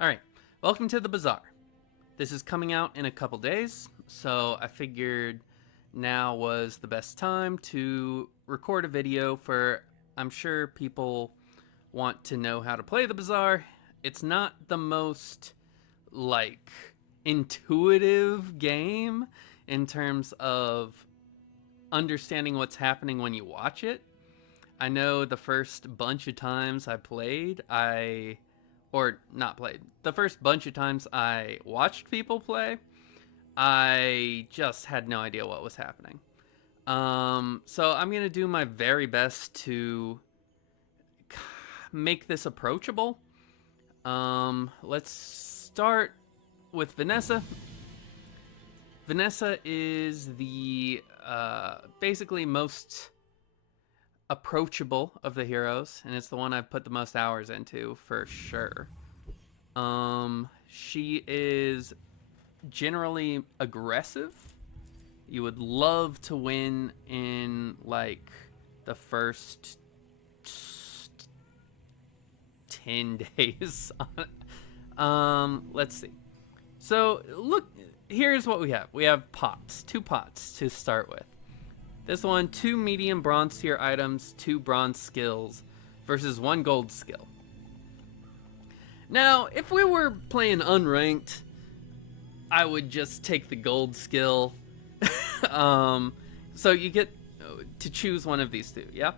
Alright, welcome to the Bazaar. This is coming out in a couple days, so I figured now was the best time to record a video for, I'm sure people want to know how to play the Bazaar. It's not the most, like, intuitive game in terms of understanding what's happening when you watch it. I know the first bunch of times I played, or not played, the first bunch of times I watched people play, I just had no idea what was happening. So I'm going to do my very best to make this approachable. Let's start with Vanessa. Vanessa is the basically most approachable of the heroes, and it's the one I've put the most hours into for sure. She is generally aggressive. You would love to win in like the first 10 days. Let's see. So look, here's what we have. We have pots, 2 pots to start with. This one, 2 medium bronze tier items, 2 bronze skills, versus 1 gold skill. Now, if we were playing unranked, I would just take the gold skill. So you get to choose one of these 2, yeah?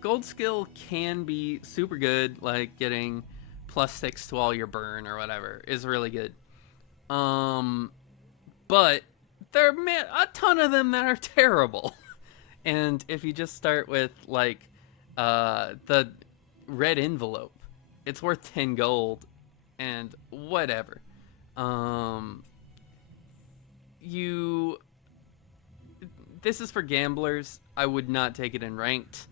Gold skill can be super good, like getting +6 to all your burn or whatever is really good. But there are a ton of them that are terrible. And if you just start with like the red envelope, it's worth 10 gold and whatever. This is for gamblers. I would not take it in ranked,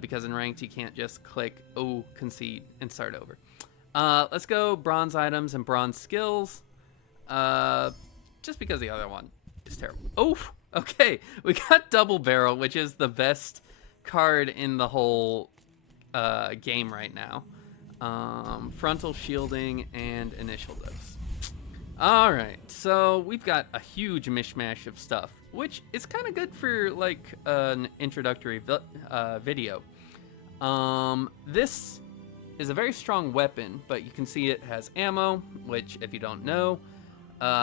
because in ranked you can't just click concede and start over. Let's go bronze items and bronze skills. Just because the other one is terrible. Oh, okay. We got double barrel, which is the best card in the whole game right now. Frontal shielding and initial dose. All right, so we've got a huge mishmash of stuff, which is kind of good for like an introductory video. This is a very strong weapon, but you can see it has ammo, which if you don't know,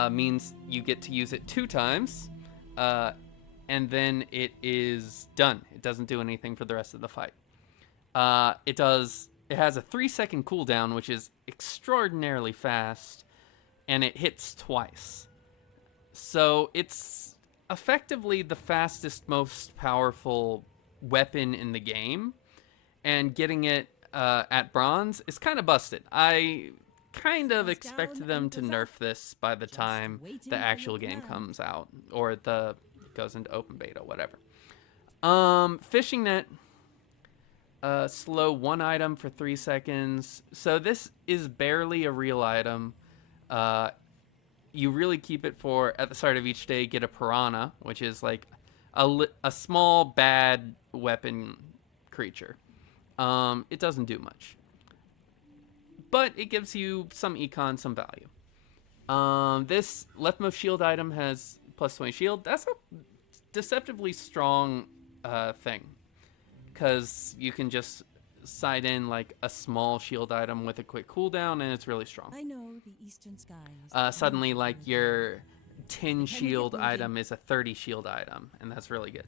means you get to use it 2 times, and then it is done. It doesn't do anything for the rest of the fight. It has a 3-second cooldown, which is extraordinarily fast, and it hits twice. So it's effectively the fastest, most powerful weapon in the game, and getting it at bronze is kind of busted. I kind of expect them to nerf this by the time the actual game comes out, or goes into open beta, whatever. Fishing net, slow 1 item for 3 seconds. So this is barely a real item. You really keep it for, at the start of each day, get a piranha, which is like a small bad weapon creature. It doesn't do much, but it gives you some econ, some value. This leftmost shield item has +20 shield. That's a deceptively strong thing, because you can just side in like a small shield item with a quick cooldown, and it's really strong. I know the eastern skies. Suddenly, like your 10 shield item is a 30 shield item, and that's really good.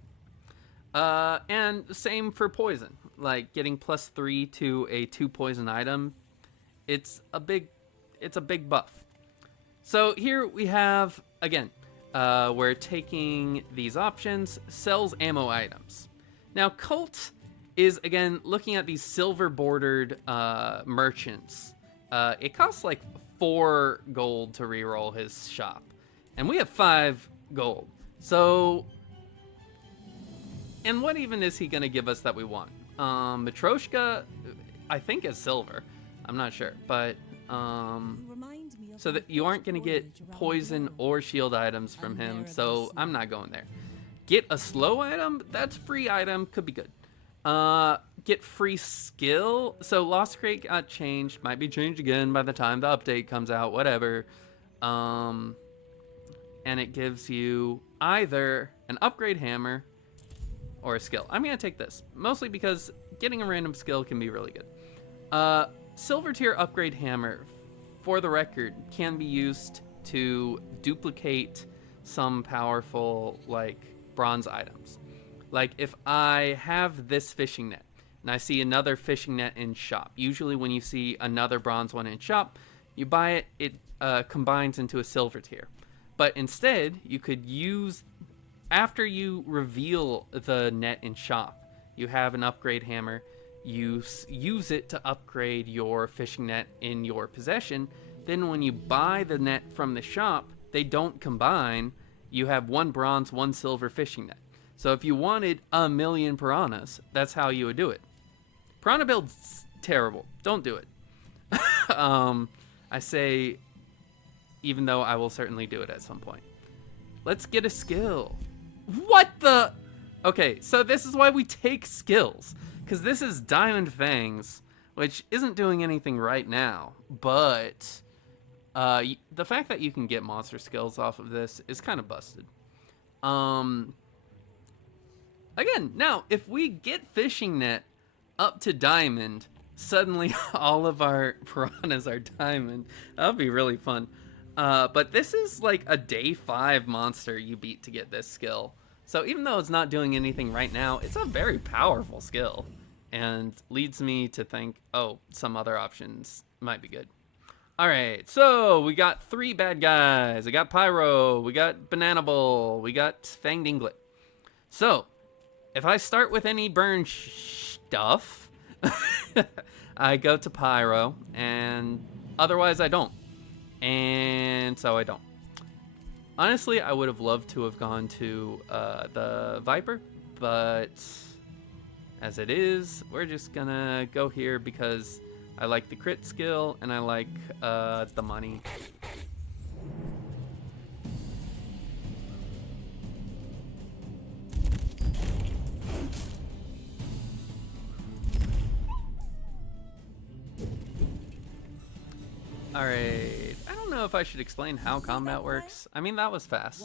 And same for poison, like getting +3 to a 2 poison item. It's a big buff. So here we have, again, we're taking these options, sells ammo items. Now Cult is, again, looking at these silver bordered merchants. It costs like 4 gold to reroll his shop, and we have 5 gold. So, and what even is he gonna give us that we want? Matryoshka, I think, is silver. I'm not sure, but so that you aren't gonna get poison or shield items from him, so I'm not going there. Get a slow item, that's free item, could be good. Get free skill. So Lost Crate got changed. Might be changed again by the time the update comes out. Whatever. And it gives you either an upgrade hammer or a skill. I'm gonna take this mostly because getting a random skill can be really good. Silver tier upgrade hammer, for the record, can be used to duplicate some powerful like bronze items. Like if I have this fishing net and I see another fishing net in shop, usually when you see another bronze one in shop, you buy it, it combines into a silver tier. But instead, you could use, after you reveal the net in shop, you have an upgrade hammer, you use it to upgrade your fishing net in your possession. Then when you buy the net from the shop, they don't combine. You have one bronze, one silver fishing net. So if you wanted 1,000,000 piranhas, that's how you would do it. Piranha build's terrible. Don't do it. I say, even though I will certainly do it at some point. Let's get a skill. What the? Okay, so this is why we take skills. Because this is Diamond Fangs, which isn't doing anything right now. But the fact that you can get monster skills off of this is kind of busted. Again, now, if we get fishing net up to diamond, suddenly all of our piranhas are diamond. That would be really fun. But this is like a day 5 monster you beat to get this skill. So even though it's not doing anything right now, it's a very powerful skill. And leads me to think, oh, some other options might be good. Alright, so we got 3 bad guys. We got Pyro, we got Banana Bull, we got Fanged Inglet. So, if I start with any burn stuff, I go to Pyro, and otherwise I don't. And so I don't. Honestly, I would have loved to have gone to the Viper, but as it is, we're just gonna go here because I like the crit skill and I like the money. Alright, I don't know if I should explain how combat works. I mean, that was fast.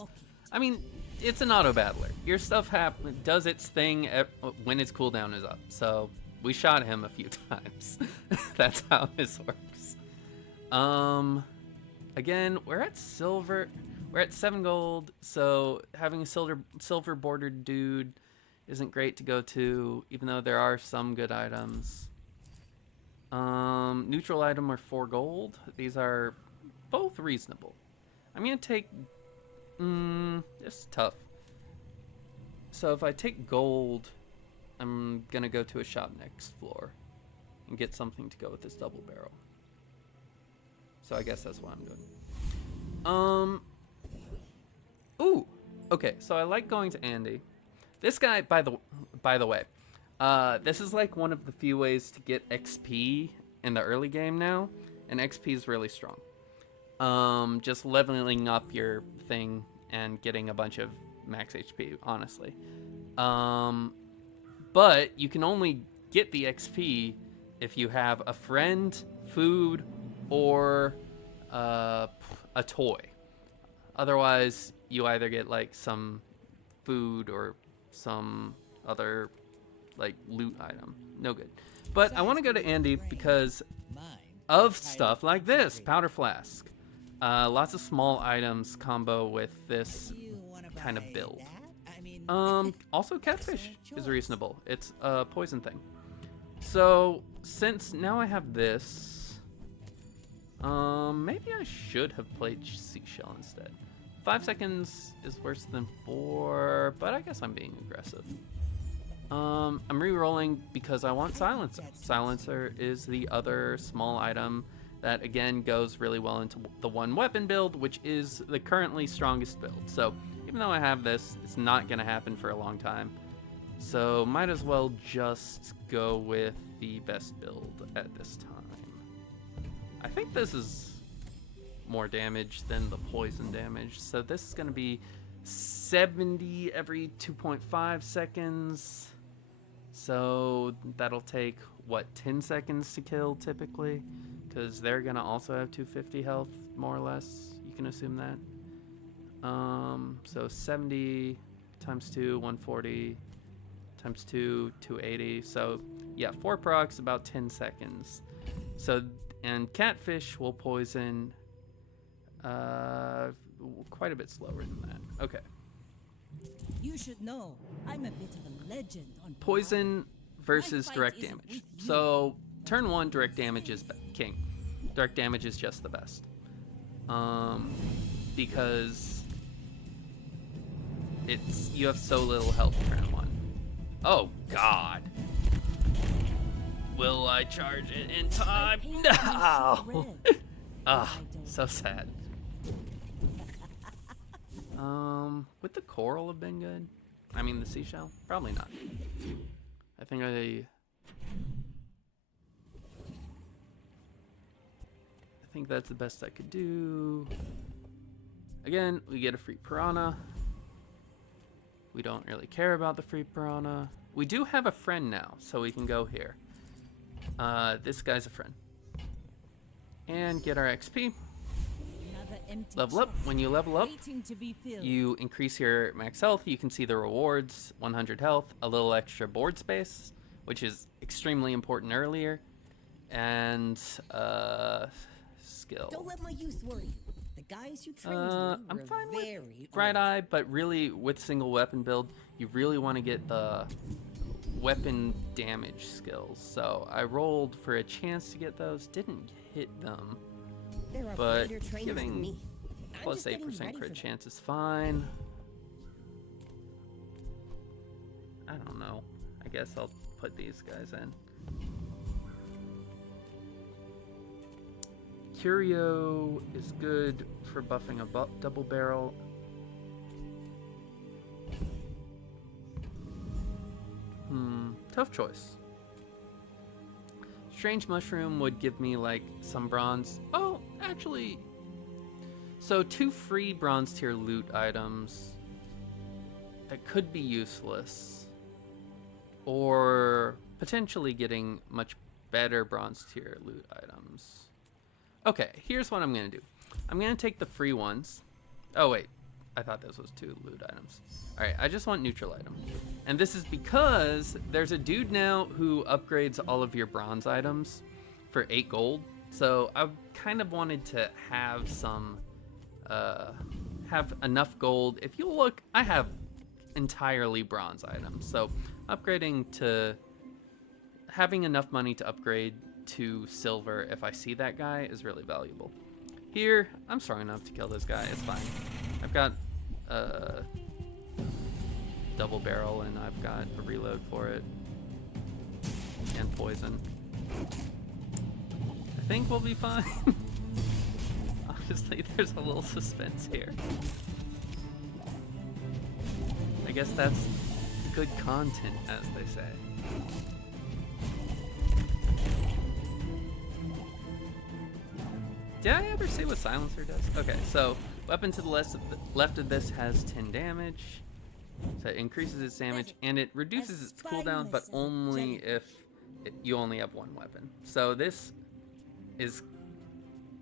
I mean, it's an auto battler. Your stuff does its thing when its cooldown is up. So we shot him a few times. That's how this works. Again, we're at silver. We're at 7 gold. So having a silver bordered dude isn't great to go to, even though there are some good items. Neutral item are 4 gold. These are both reasonable. I'm gonna take, it's tough. So if I take gold, I'm gonna go to a shop next floor and get something to go with this double barrel. So I guess that's what I'm doing. Ooh, okay. So I like going to Andy. This guy, by the way, this is like one of the few ways to get XP in the early game now, and XP is really strong. Just leveling up your thing and getting a bunch of max HP, honestly. But you can only get the XP if you have a friend, food, or a toy. Otherwise, you either get like some food or some other like loot item. No good. But I want to go to Andy because of stuff like this. Powder flask. Lots of small items combo with this kind of build. Also catfish is reasonable. It's a poison thing. So since now I have this, maybe I should have played seashell instead. 5 seconds is worse than 4, but I guess I'm being aggressive. I'm re-rolling because I want Silencer. Silencer is the other small item that again goes really well into the 1 weapon build, which is the currently strongest build. So even though I have this, it's not gonna happen for a long time. So might as well just go with the best build at this time. I think this is more damage than the poison damage. So this is gonna be 70 every 2.5 seconds. So that'll take, what, 10 seconds to kill typically? Because they're going to also have 250 health, more or less. You can assume that. So 70 times 2, 140 times 2, 280. So yeah, 4 procs, about 10 seconds. So, and catfish will poison quite a bit slower than that. Okay. You should know, I'm a bit of a legend on Poison versus direct damage. So turn 1, direct damage is king. Direct damage is just the best. Because you have so little health turn 1. Oh God. Will I charge it in time? No. Ah, so sad. Would the coral have been good? I mean, the seashell? Probably not. I think that's the best I could do. Again, we get a free piranha. We don't really care about the free piranha. We do have a friend now, so we can go here. This guy's a friend. And get our XP. Level up. When you level up, you increase your max health. You can see the rewards, 100 health, a little extra board space, which is extremely important earlier, and skill. Don't let my youth worry you. The guys you trained I'm fine with Bright Eye, but really with single weapon build, you really want to get the weapon damage skills. So I rolled for a chance to get those, didn't hit them. But giving plus 8% crit chance is fine. I don't know. I guess I'll put these guys in. Curio is good for buffing a double barrel. Tough choice. Strange Mushroom would give me like some bronze. Oh, actually. So 2 free bronze tier loot items that could be useless. Or potentially getting much better bronze tier loot items. Okay, here's what I'm going to do. I'm going to take the free ones. Oh, wait. I thought this was 2 loot items. Alright, I just want neutral item. And this is because there's a dude now who upgrades all of your bronze items for 8 gold. So I kind of wanted to have some, have enough gold. If you look, I have entirely bronze items. So upgrading to, having enough money to upgrade to silver if I see that guy is really valuable. Here, I'm strong enough to kill this guy, it's fine. I've got double barrel and I've got a reload for it. And poison. I think we'll be fine. Obviously, there's a little suspense here. I guess that's good content, as they say. Did I ever say what Silencer does? Okay, so weapon to the left of this has 10 damage. So it increases its damage, and it reduces its cooldown, but only if you only have 1 weapon. So this is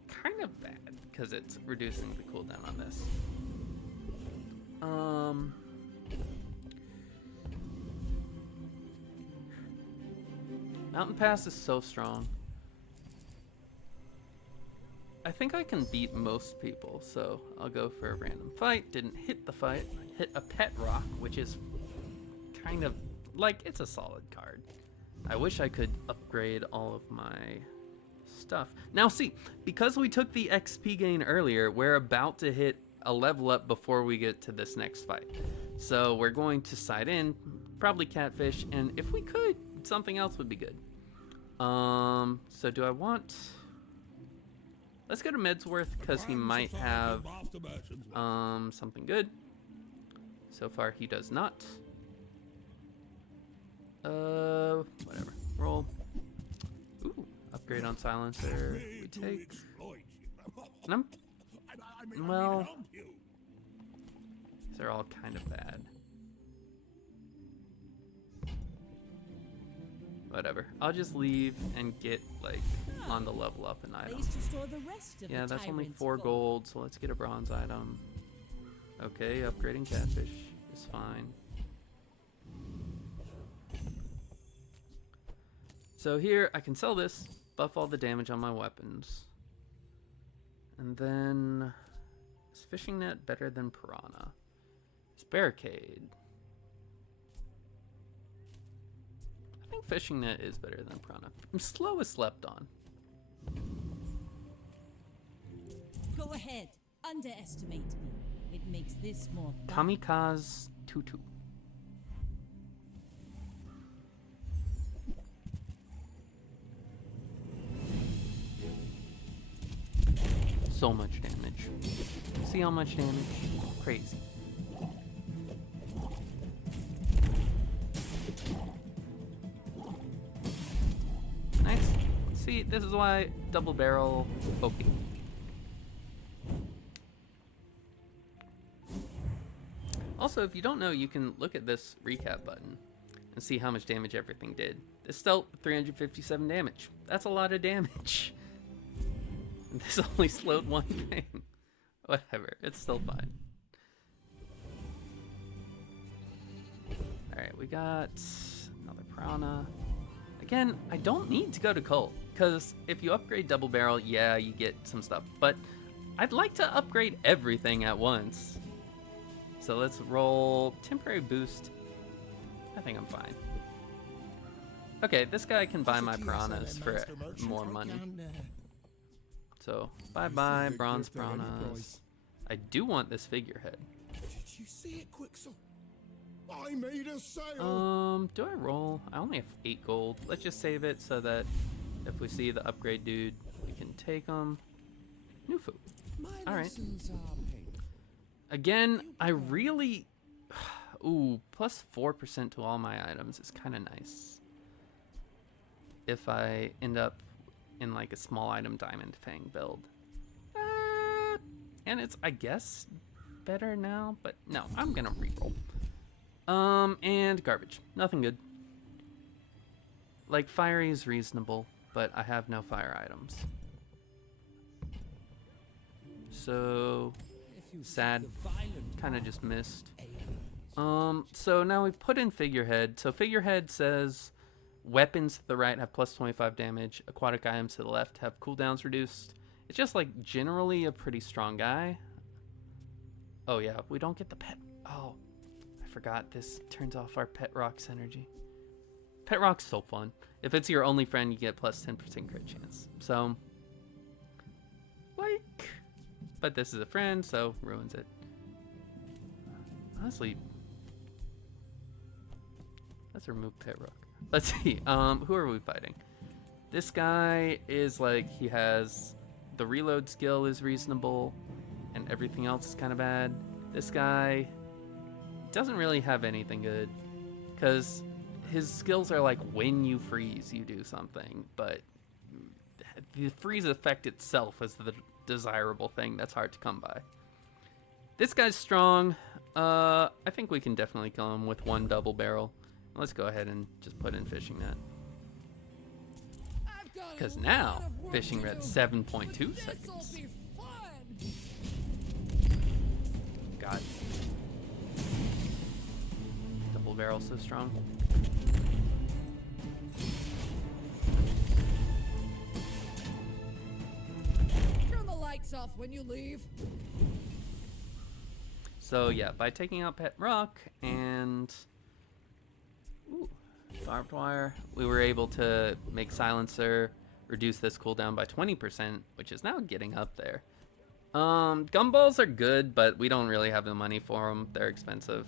kind of bad, because it's reducing the cooldown on this. Mountain Pass is so strong. I think I can beat most people, so I'll go for a random fight. Didn't hit the fight. Hit a pet rock, which is kind of like, it's a solid card. I wish I could upgrade all of my stuff. Now see, because we took the XP gain earlier, we're about to hit a level up before we get to this next fight. So we're going to side in, probably catfish, and if we could, something else would be good. So do I want... Let's go to Medsworth, because he might have something good. So far, he does not. Whatever. Roll. Ooh, upgrade on Silencer. We take. And well, these are all kind of bad. Whatever. I'll just leave and get, like, on the level up an item. Place to store the rest of Yeah, the that's only tyrant's 4 gold, so let's get a bronze item. Okay, upgrading catfish is fine. So here, I can sell this, buff all the damage on my weapons. And then, is fishing net better than piranha? It's barricade. I think fishing net is better than piranha. Slow is slept on. Go ahead. Underestimate me. It makes this more fun. Kamikaze Tutu. So much damage. See how much damage? Crazy. Nice. See, this is why double barrel OP. Also, if you don't know, you can look at this recap button and see how much damage everything did. This dealt 357 damage. That's a lot of damage. And this only slowed one thing. Whatever, it's still fine. Alright, we got another piranha. Again, I don't need to go to Cult, because if you upgrade double barrel, yeah, you get some stuff. But I'd like to upgrade everything at once. So let's roll temporary boost. I think I'm fine. Okay, this guy can buy my piranhas for more money. So, bye-bye, bronze piranhas. I do want this figurehead. Did you see it, Quicksilver? I made a sale. Do I roll? I only have 8 gold. Let's just save it so that if we see the upgrade dude, we can take him. New food. Alright. Again, I really... Ooh, plus 4% to all my items is kind of nice. If I end up in like a small item diamond fang build. And it's, I guess, better now, but no, I'm gonna reroll. And garbage. Nothing good. Like, fiery is reasonable, but I have no fire items. So, sad. Kind of just missed. So now we put in figurehead. So figurehead says weapons to the right have plus 25 damage. Aquatic items to the left have cooldowns reduced. It's just like generally a pretty strong guy. Oh yeah, we don't get the pet. Oh, I forgot this turns off our pet rocks energy. Pet rock's so fun. If it's your only friend, you get plus 10% crit chance. So, like, but this is a friend, so ruins it. Honestly, let's remove pet rock. Let's see. Who are we fighting? This guy is like, he has the reload skill is reasonable, and everything else is kind of bad. This guy doesn't really have anything good, because his skills are like when you freeze, you do something, but the freeze effect itself is the desirable thing that's hard to come by. This guy's strong. I think we can definitely kill him with one double barrel. Let's go ahead and just put in fishing net. Because now, fishing red 7.2 seconds. God. Double barrel so strong. Turn the lights off when you leave. So yeah, by taking out pet rock and barbed wire, we were able to make silencer, reduce this cooldown by 20%, which is now getting up there. Gumballs are good, but we don't really have the money for them. They're expensive.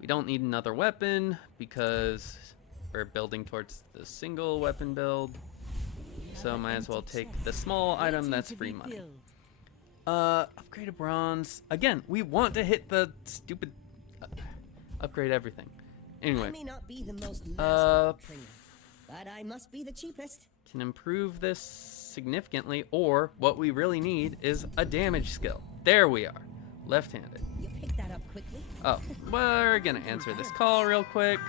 We don't need another weapon because we're building towards the single weapon build. So might as well take the small item that's free money. Upgrade a bronze. Again, we want to hit the stupid upgrade everything. Anyway, I may not be the most masterful trainer, but I must be the cheapest. can improve this significantly, or what we really need is a damage skill. There we are. Left-handed. You picked that up quickly. Oh, we're gonna answer this call real quick.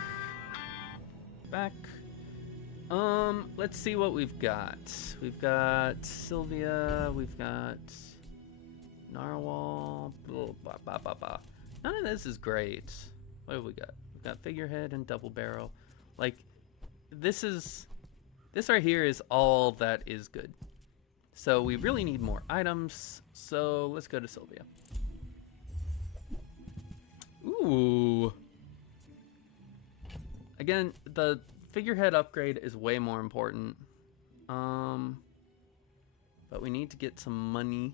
Back. Let's see what we've got. We've got Sylvia, we've got Narwhal, blah, blah, blah, blah, blah. None of this is great. What have we got? We've got Figurehead and Double Barrel. Like, this right here is all that is good. So we really need more items, so let's go to Sylvia. Ooh. Again, the Figurehead upgrade is way more important. But we need to get some money.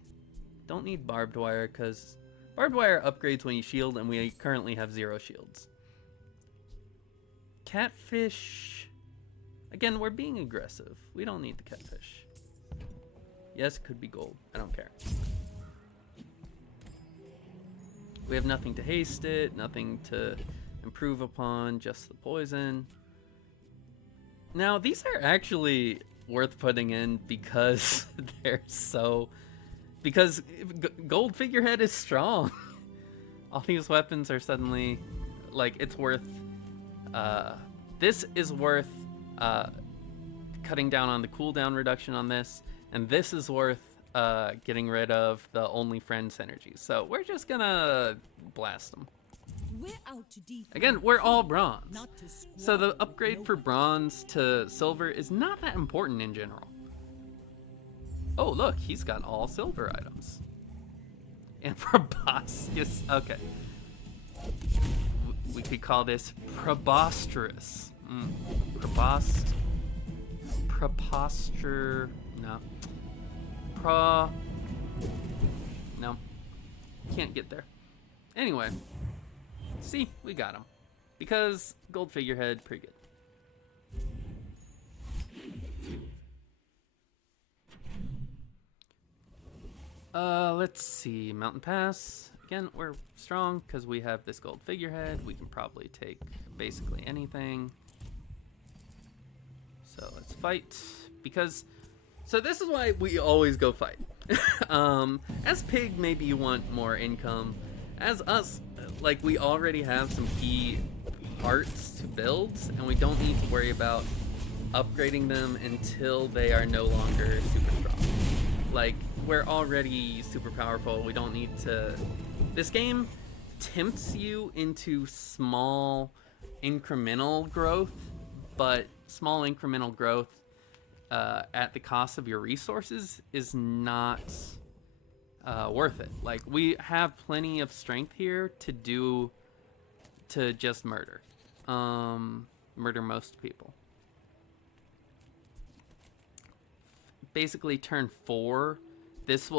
Don't need barbed wire, because barbed wire upgrades when you shield, and we currently have 0 shields. Catfish. Again, we're being aggressive. We don't need the catfish. Yes, it could be gold. I don't care. We have nothing to haste it, nothing to improve upon, just the poison. Now, these are actually worth putting in because they're so... Because gold Figurehead is strong. All these weapons are suddenly... Like, it's worth... this is worth cutting down on the cooldown reduction on this. And this is worth getting rid of the only friend synergy. So we're just gonna blast them. We're out to defend. Again, we're all bronze. Not to So the squander upgrade no for bronze to silver is not that important in general. Oh, look, he's got all silver items. And proboscis, okay. We could call this preposterous. Preposture, no. No. Can't get there. Anyway. See, we got him. Because gold Figurehead, pretty good. Let's see. Mountain Pass. Again, we're strong because we have this gold Figurehead. We can probably take basically anything. So let's fight. Because... So this is why we always go fight. As Pig, maybe you want more income. As us, like, we already have some key parts to builds, and we don't need to worry about upgrading them until they are no longer super strong. Like, we're already super powerful. We don't need to... This game tempts you into small incremental growth, but small incremental growth at the cost of your resources is not worth it. Like, we have plenty of strength here to just murder. Murder most people. Basically, turn 4, this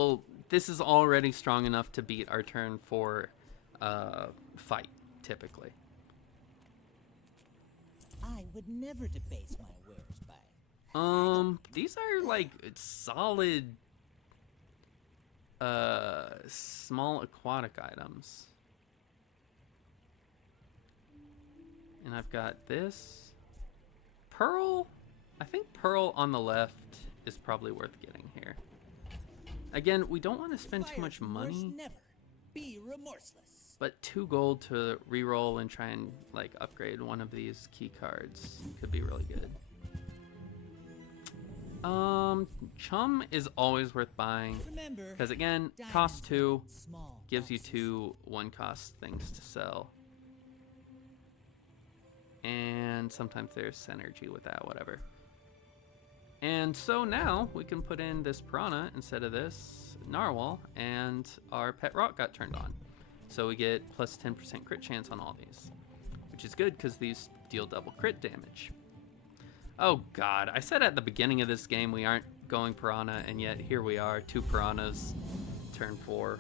is already strong enough to beat our turn 4 fight, typically. I would never debase my wares by. These are like solid small aquatic items. And I've got this pearl. I think pearl on the left is probably worth getting here. Again, we don't want to spend too much money. Never be remorseless. But 2 gold to reroll and try and like upgrade one of these key cards could be really good. Chum is always worth buying because again, cost 2 gives you 2 1-cost things to sell. And sometimes there's synergy with that, whatever. And so now we can put in this piranha instead of this narwhal, and our pet rock got turned on. So we get plus 10% crit chance on all these, which is good because these deal double crit damage. Oh god, I said at the beginning of this game we aren't going piranha, and yet here we are, 2 piranhas, turn 4.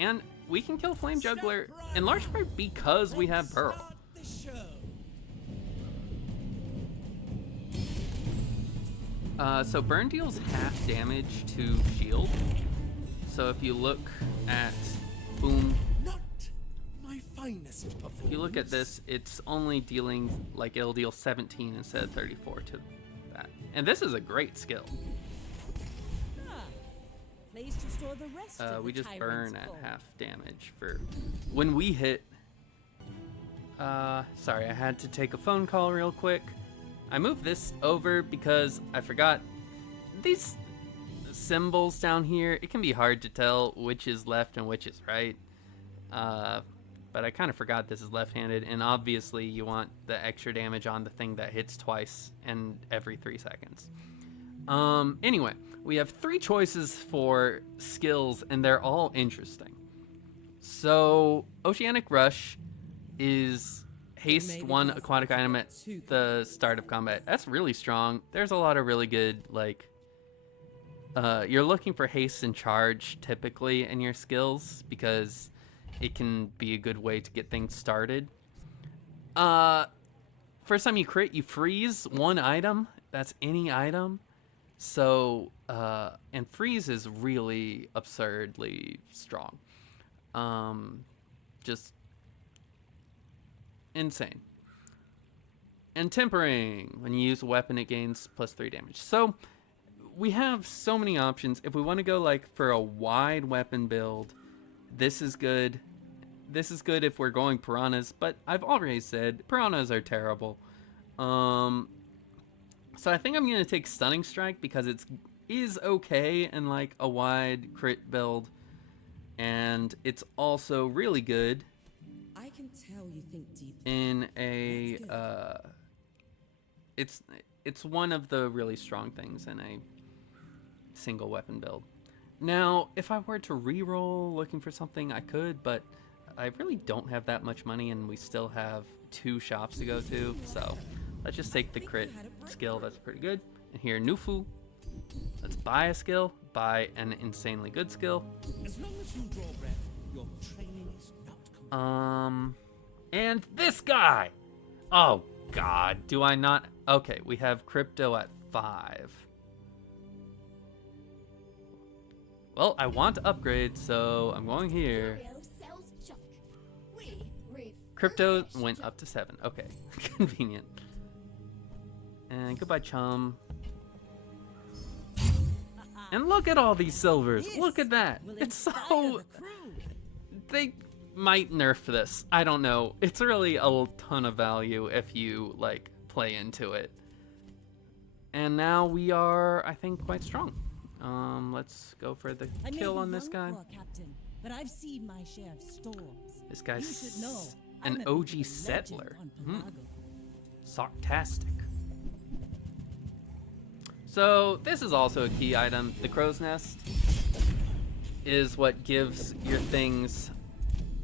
And we can kill Flame Juggler in large part because we have Pearl. So burn deals half damage to shield. So if you look at boom, if you look at this, it's only dealing, like, it'll deal 17 instead of 34 to that. And this is a great skill. Place to store the rest of We the just burn at gold. half damage for when we hit Sorry, I had to take a phone call real quick. I moved this over because I forgot these symbols down here. It can be hard to tell which is left and which is right. But I kind of forgot this is left-handed, and obviously you want the extra damage on the thing that hits twice and every 3 seconds. Anyway, we have 3 choices for skills, and they're all interesting. So, Oceanic Rush is haste 1 aquatic item at the start of combat. That's really strong. There's a lot of really good, like, you're looking for haste and charge typically in your skills because it can be a good way to get things started. First time you crit, you freeze 1 item. That's any item. So, and freeze is really absurdly strong. Just insane. And tempering. When you use a weapon, it gains +3 damage. So, we have so many options. If we want to go like for a wide weapon build, this is good. This is good if we're going piranhas, but I've already said piranhas are terrible. So I think I'm going to take Stunning Strike because it is okay in like a wide crit build, and it's also really good I can tell you think deep. in a it's one of the really strong things in a single weapon build. Now, if I were to reroll looking for something, I could, but I really don't have that much money, and we still have 2 shops to go to, so let's just take the crit skill. That's pretty good. And here, Nufu. Let's buy a skill, buy an insanely good skill. As long as you draw breath, your training is not complete. And this guy! Oh, God, do I not? Okay, we have crypto at 5. Well, I want to upgrade, so I'm going here. Crypto went up to 7. Okay, convenient. And goodbye, chum. And look at all these silvers. Look at that. It's so... They might nerf this. I don't know. It's really a ton of value if you, like, play into it. And now we are, I think, quite strong. Let's go for the kill on this guy. Captain, but I've seen my share of storms. This You guy's should know. an I'm a OG legend settler. on Pelago. Sarcastic. So this is also a key item. The crow's nest is what gives your things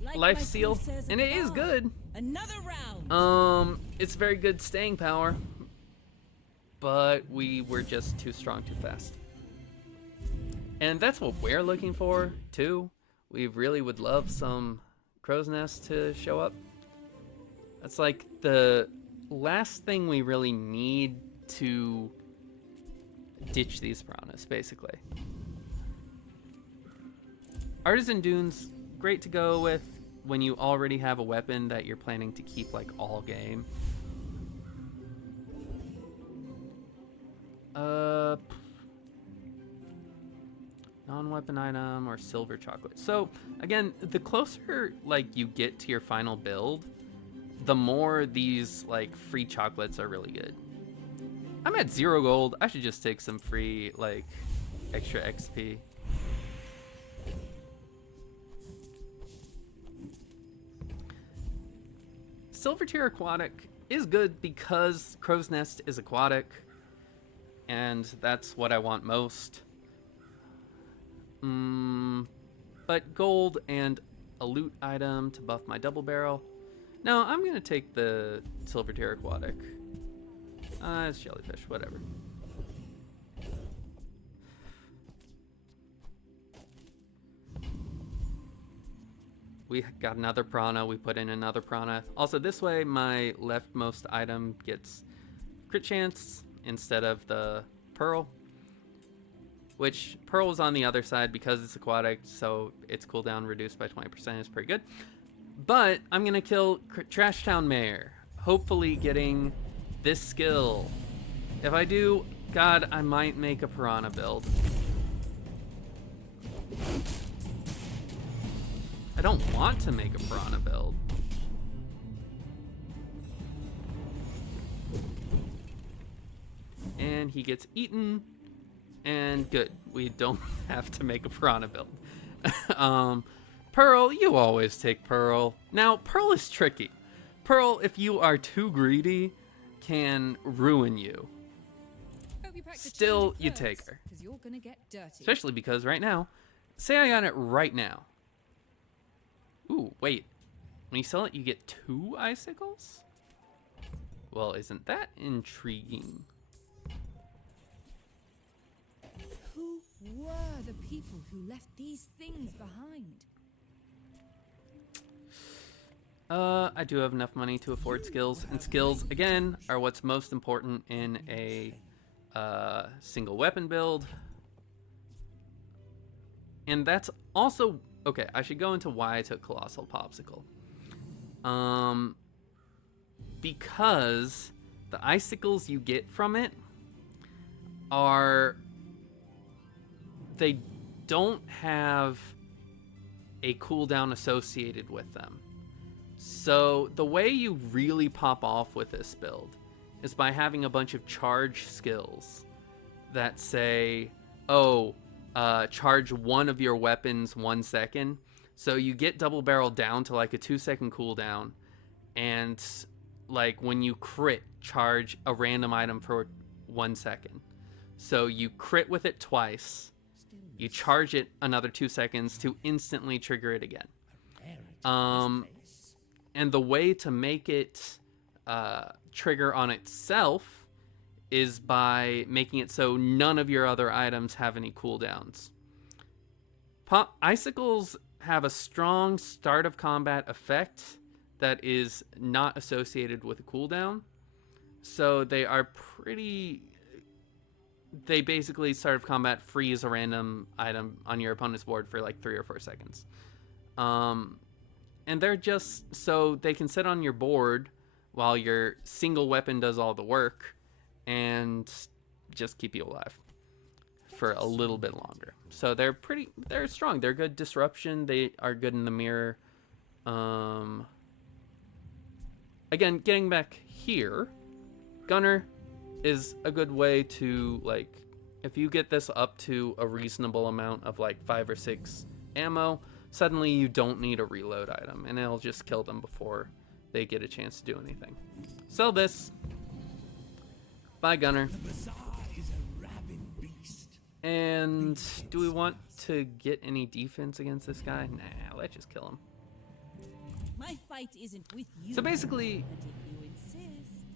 Like life my steal, crew says and at it is Bazaar, good. Another round. It's very good staying power, but we were just too strong too fast. And that's what we're looking for too. We really would love some crow's nest to show up. That's like the last thing we really need to ditch these piranhas, basically. Artisan Dunes, great to go with when you already have a weapon that you're planning to keep like all game. Non-weapon item or silver chocolate. So again, the closer like you get to your final build, the more these like free chocolates are really good. I'm at 0 gold. I should just take some free like extra XP. Silver tier aquatic is good because crow's nest is aquatic, and that's what I want most. But gold and a loot item to buff my double barrel. No, I'm gonna take the silver tier aquatic. It's jellyfish, whatever. We got another prana, we put in another prana. Also this way my leftmost item gets crit chance instead of the pearl. Which pearl is on the other side because it's aquatic, so its cooldown reduced by 20% is pretty good. But I'm gonna kill Trash Town Mayor, hopefully getting this skill. If I do, God, I might make a piranha build. I don't want to make a piranha build. and he gets eaten, and good. We don't have to make a piranha build. Pearl, you always take Pearl. Now, Pearl is tricky. Pearl, if you are too greedy, can ruin you. Still, you take her. You're gonna get dirty. Especially because right now, say I got it right now. Ooh, wait. When you sell it, you get 2 icicles? Well, isn't that intriguing? Who were the people who left these things behind? I do have enough money to afford skills, and skills, again, are what's most important in a single weapon build. And that's also... Okay, I should go into why I took Colossal Popsicle. Because the icicles you get from it are... They don't have a cooldown associated with them. So the way you really pop off with this build is by having a bunch of charge skills that say, oh, charge one of your weapons 1 second. So you get double barrel down to like a 2-second cooldown, and like when you crit, charge a random item for 1 second. So you crit with it twice, you charge it another 2 seconds to instantly trigger it again. And the way to make it trigger on itself is by making it so none of your other items have any cooldowns. Icicles have a strong start of combat effect that is not associated with a cooldown. So they are pretty... They basically start of combat freeze a random item on your opponent's board for like 3 or 4 seconds. And they're just so they can sit on your board while your single weapon does all the work and just keep you alive for a little bit longer. So they're strong. They're good disruption. They are good in the mirror. Again, getting back here, Gunner is a good way to, like, if you get this up to a reasonable amount of like 5 or 6 ammo, suddenly you don't need a reload item, and it'll just kill them before they get a chance to do anything. Sell this. Buy Gunner. The Bazaar is a rabid beast. And do we want to get any defense against this guy? Nah, let's just kill him. My fight isn't with you. So basically... But if you insist,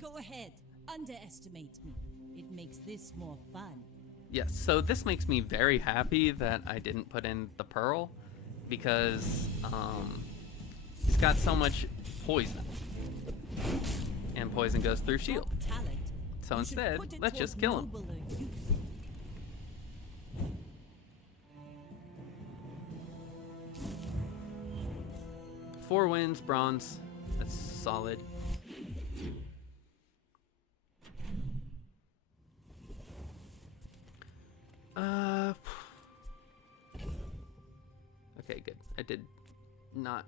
go ahead. Underestimate me. It makes this more fun. Yes, so this makes me very happy that I didn't put in the Pearl, because he's got so much poison, and poison goes through shield. Talent. So You should instead, put it let's toward just kill him. nobler use. 4 wins, bronze. That's solid. Okay, good. I did not.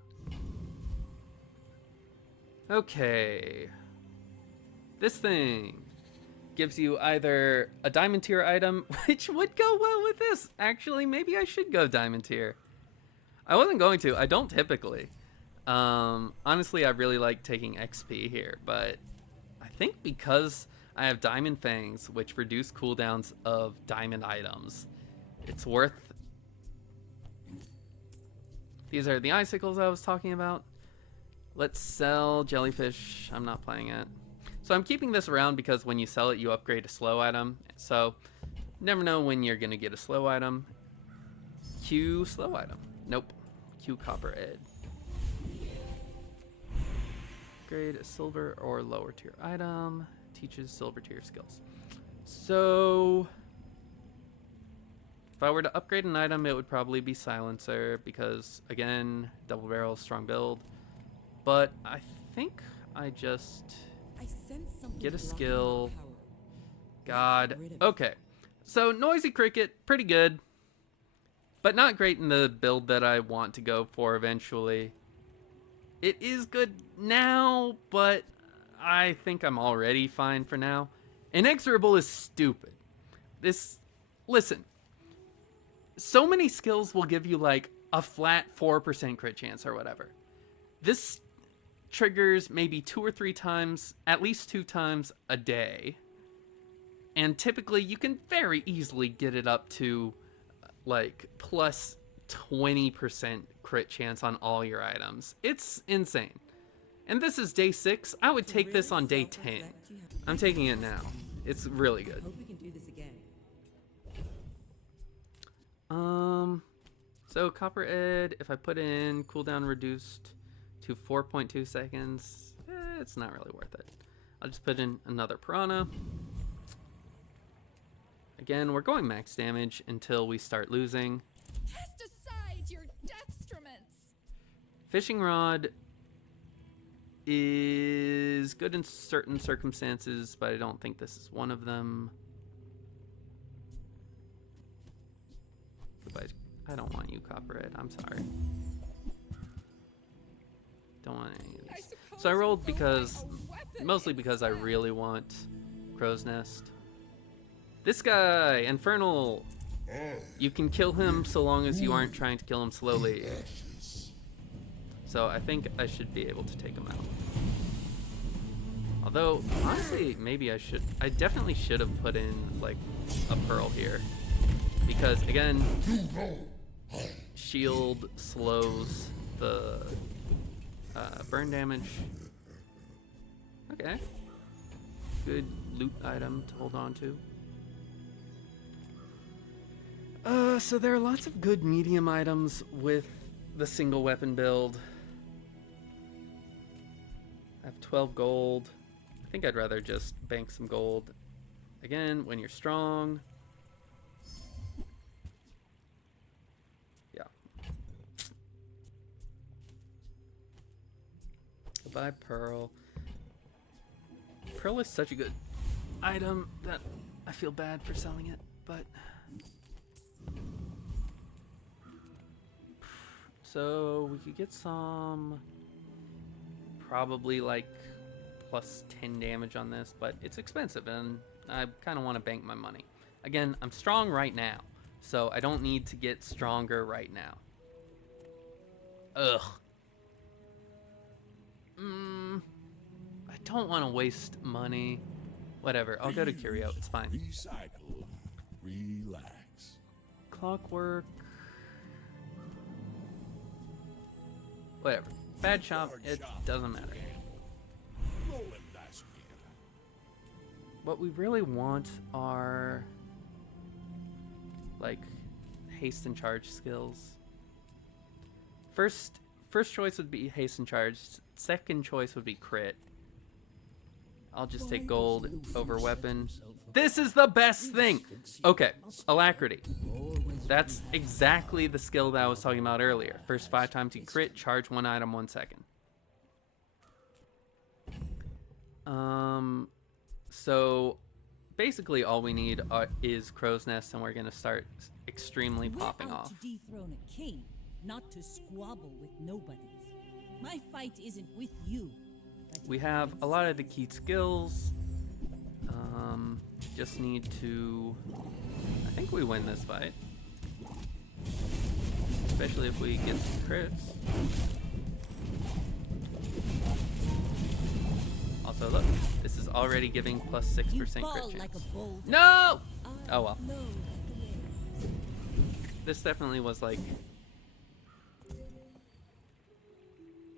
Okay. This thing gives you either a diamond tier item, which would go well with this. Actually, maybe I should go diamond tier. I wasn't going to. I don't typically. Honestly, I really like taking XP here, but I think because I have diamond fangs, which reduce cooldowns of diamond items, it's worth... These are the icicles I was talking about. Let's sell jellyfish. I'm not playing it. So I'm keeping this around because when you sell it, you upgrade a slow item. So never know when you're going to get a slow item. Q slow item. Nope. Q copper ed. Upgrade a silver or lower tier item. Teaches silver tier skills. So if I were to upgrade an item, it would probably be silencer because, again, double barrel, strong build. But I think I just get a skill. God. Okay. So noisy cricket, pretty good, but not great in the build that I want to go for eventually. It is good now, but I think I'm already fine for now. Inexorable is stupid. Listen. So many skills will give you like a flat 4% crit chance or whatever. This triggers maybe 2 or 3 times, at least 2 times a day. And typically you can very easily get it up to like plus 20% crit chance on all your items. It's insane. And this is day 6. I would take this on day 10. I'm taking it now. It's really good. Hope we can do this again. So Copper Ed, if I put in cooldown reduced to 4.2 seconds, it's not really worth it. I'll just put in another Piranha. Again, we're going max damage until we start losing. Cast aside your deathstruments. Fishing Rod is good in certain circumstances, but I don't think this is one of them. Goodbye. I don't want you, Copperhead. I'm sorry. Don't want any of these. So I rolled because, mostly because I really want Crow's Nest. This guy, Infernal. You can kill him so long as you aren't trying to kill him slowly. So I think I should be able to take him out. Although, honestly, maybe I should. I definitely should have put in, like, a Pearl here. Because, again, shield slows the burn damage. Okay. Good loot item to hold on to. So there are lots of good medium items with the single weapon build. I have 12 gold. I think I'd rather just bank some gold. Again, when you're strong. Yeah. Goodbye, Pearl. Pearl is such a good item that I feel bad for selling it, but... So we could get some, probably like plus 10 damage on this, but it's expensive and I kind of want to bank my money. Again, I'm strong right now, so I don't need to get stronger right now. Ugh. I don't want to waste money. Whatever, I'll go to Curio, it's fine. Recycle. Relax. Clockwork. Whatever. Bad shop, it doesn't matter. Rolling dice again. What we really want are like haste and charge skills. First choice would be haste and charge. Second choice would be crit. I'll just take gold over weapon. This is the best thing! Okay, Alacrity. That's exactly the skill that I was talking about earlier. First 5 times you crit, charge 1 item 1 second. So basically all we need is Crow's Nest, and we're gonna start extremely popping We're out off. to dethrone a king, not to squabble with nobodies. My fight isn't with you. But We have a lot of the key skills. Just need to... I think we win this fight. Especially if we get some crits. Also, look, this is already giving plus 6% you crit fall chance. like a boulder. No! I Oh well. flow like the wind. This definitely was like...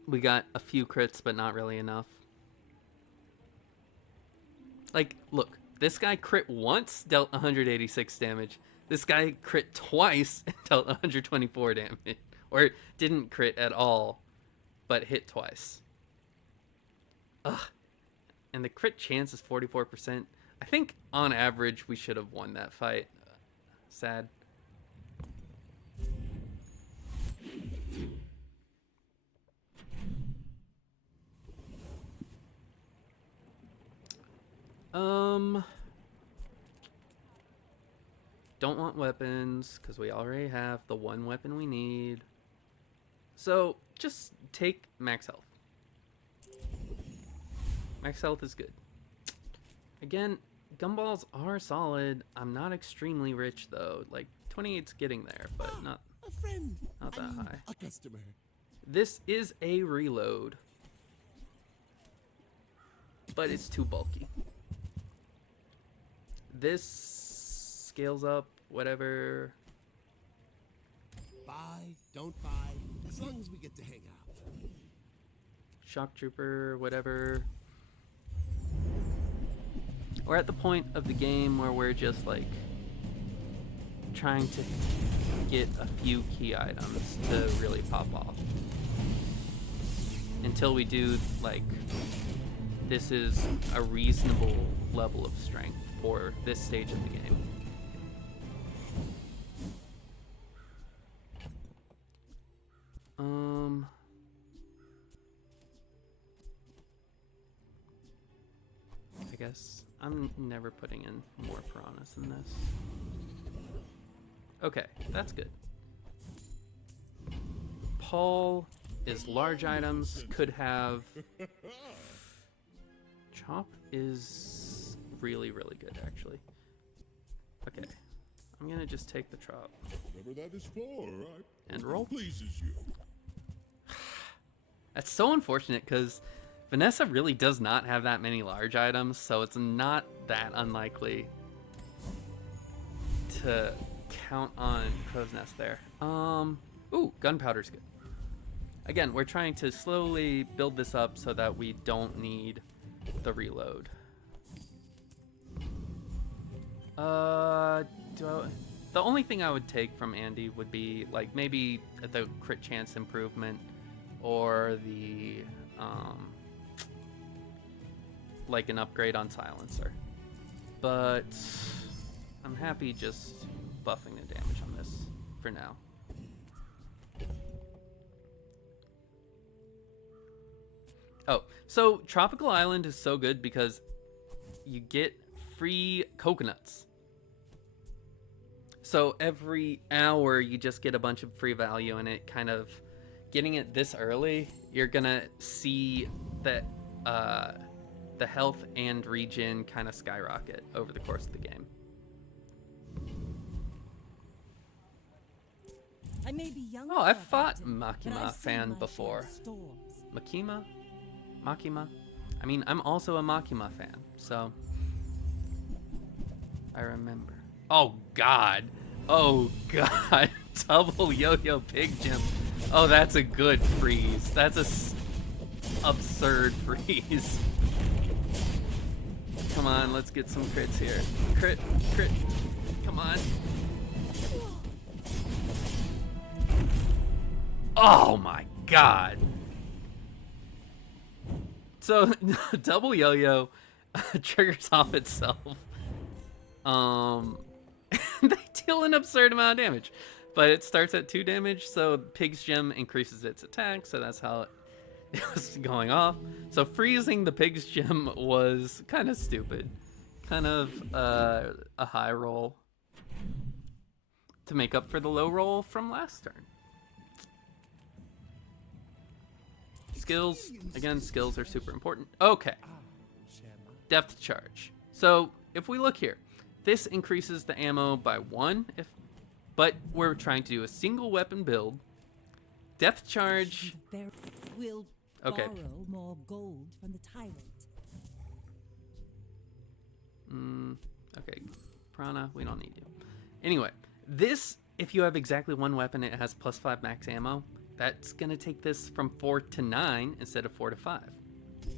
We got a few crits, but not really enough. Like, look, this guy crit once, dealt 186 damage. This guy crit twice and dealt 124 damage. Or didn't crit at all, but hit twice. Ugh. And the crit chance is 44%. I think, on average, we should have won that fight. Sad. Don't want weapons, because we already have the one weapon we need. So, just take max health. Max health is good. Again, gumballs are solid. I'm not extremely rich though. Like 28's getting there, but not A friend. not that high. A customer. This is a reload, but it's too bulky. This scales up, whatever. Buy, don't buy, as long as we get to hang out. Shock trooper, whatever. We're at the point of the game where we're just like trying to get a few key items to really pop off. Until we do, like, this is a reasonable level of strength for this stage of the game. I guess I'm never putting in more piranhas than this. Okay, that's good. Paul is large items, could have... Chop is really, really good, actually. Okay, I'm gonna just take the chop. Whatever that is for, right? And roll. Pleases you. That's so unfortunate, because Vanessa really does not have that many large items, so it's not that unlikely to count on Crow's Nest there. Ooh, gunpowder's good. Again, we're trying to slowly build this up so that we don't need the reload. The only thing I would take from Andy would be like maybe the crit chance improvement or the like an upgrade on silencer. But I'm happy just buffing the damage on this for now. Oh, so Tropical Island is so good because you get free coconuts. So every hour you just get a bunch of free value, and it kind of getting it this early, you're gonna see that the health and regen kind of skyrocket over the course of the game. I may be young. Oh, I've fought but I've Makima seen fan my before. storms. Makima? Makima? I mean, I'm also a Makima fan, so I remember. Oh god. Oh god. Double yo-yo pig jump. Oh, that's a good freeze. That's a absurd freeze. Come on, let's get some crits here. Crit, crit. Come on. Oh my god. So, double yo-yo triggers off itself. They deal an absurd amount of damage. But it starts at 2 damage, so Pig's Gem increases its attack, so that's how it was going off. So freezing the Pig's Gem was kind of stupid. Kind of a high roll to make up for the low roll from last turn. Skills, again, skills are super important. Okay, depth charge. So if we look here, this increases the ammo by 1, but we're trying to do a single weapon build. Depth charge. We'll Okay. borrow more gold from the tyrant. Okay, Prana, we don't need you. Anyway, this, if you have exactly 1 weapon, it has +5 max ammo. That's gonna take this from 4 to 9 instead of 4 to 5.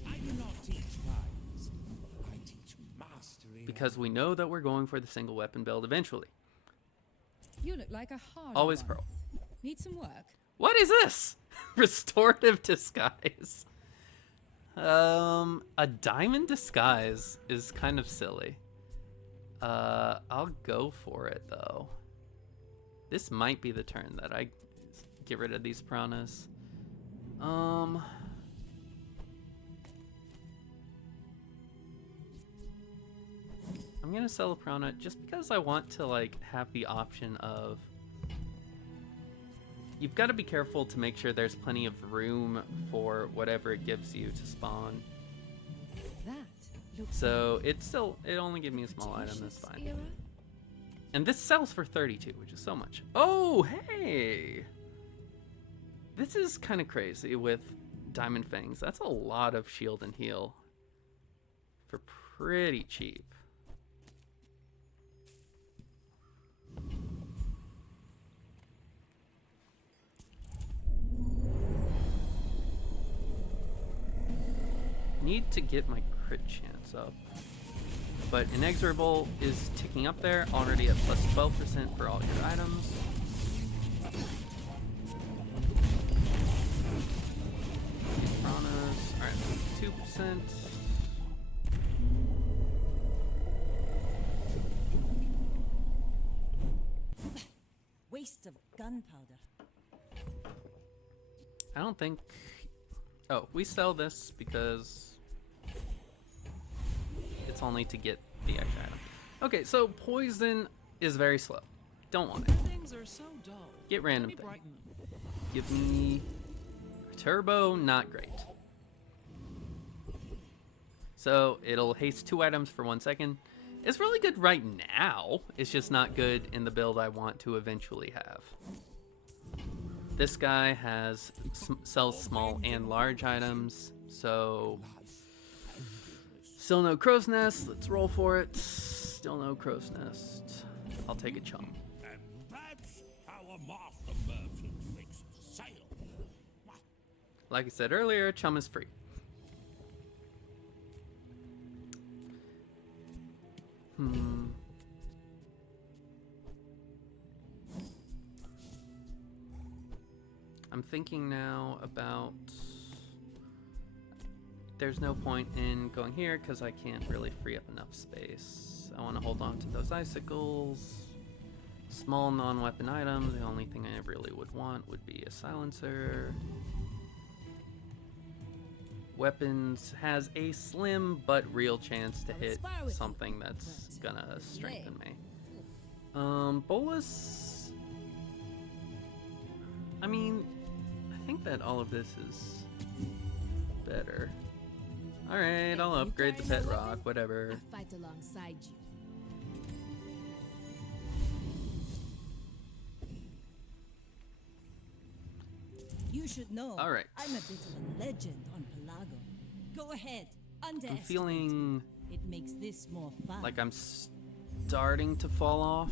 I do not teach lies. I teach mastery. Because we know that we're going for the single weapon build eventually. You look like a hard Always one. pro. Need some work? What is this? Restorative disguise. A diamond disguise is kind of silly. I'll go for it though. This might be the turn that I get rid of these piranhas. I'm gonna sell a piranha just because I want to like have the option of. You've got to be careful to make sure there's plenty of room for whatever it gives you to spawn. That Looks So it only gave me a small item, that's Cretaceous fine. era? And this sells for 32, which is so much. Oh, hey! This is kind of crazy with Diamond Fangs. That's a lot of shield and heal for pretty cheap. Need to get my crit chance up. But Inexorable is ticking up there, already at plus 12% for all your items. Piranhas, alright, 2%. Waste of gunpowder. I don't think... Oh, we sell this because it's only to get the extra item. Okay, so poison is very slow. Don't want it. Things are so dull. Get random Let me thing. brighten them. Give me turbo, not great. So it'll haste 2 items for 1 second. It's really good right now. It's just not good in the build I want to eventually have. This guy has sells small and large items, so still no crow's nest. Let's roll for it. Still no crow's nest. I'll take a chum. And that's how a master merchant makes a sale. Like I said earlier, chum is free. I'm thinking now about... There's no point in going here because I can't really free up enough space. I want to hold on to those icicles. Small non-weapon items. The only thing I really would want would be a silencer. Weapons has a slim but real chance to hit something that's gonna strengthen me. Bolus... I mean, I think that all of this is better. Alright, I'll upgrade the pet rock, whatever. I'll fight alongside you. You should know. All right. I'm a bit of a legend on Pelago. Go ahead. I'm Underestimate. feeling It makes this more fun. like I'm starting to fall off.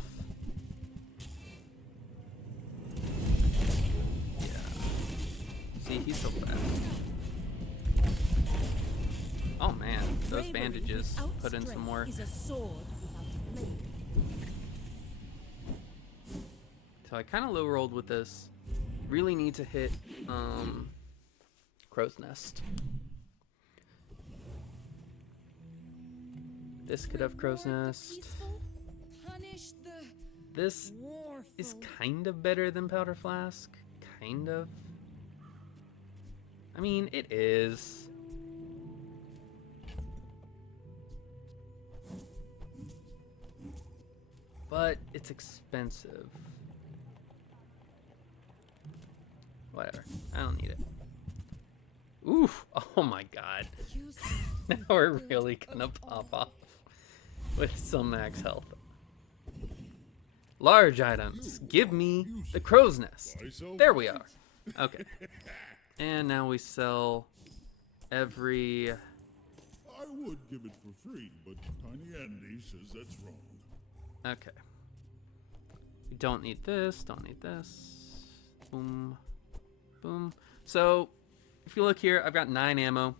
Yeah. See, he's so fast. Oh man, those Bravery bandages without put in some strength work. is a sword without a blade. So I kind of low rolled with this. Really need to hit Crow's Nest. This could have Crow's Nest. Punish the This is kind of better than Powder Flask. Kind of. I mean, it is. But it's expensive. Whatever. I don't need it. Oof. Oh my god. Now we're really gonna pop off with some max health. Large items. Give me the crow's nest. There we are. Okay. And now we sell every... I would give it for free, but Tiny Andy says that's wrong. Okay. We don't need this. Don't need this. Boom. Boom. So, if you look here, I've got 9 ammo.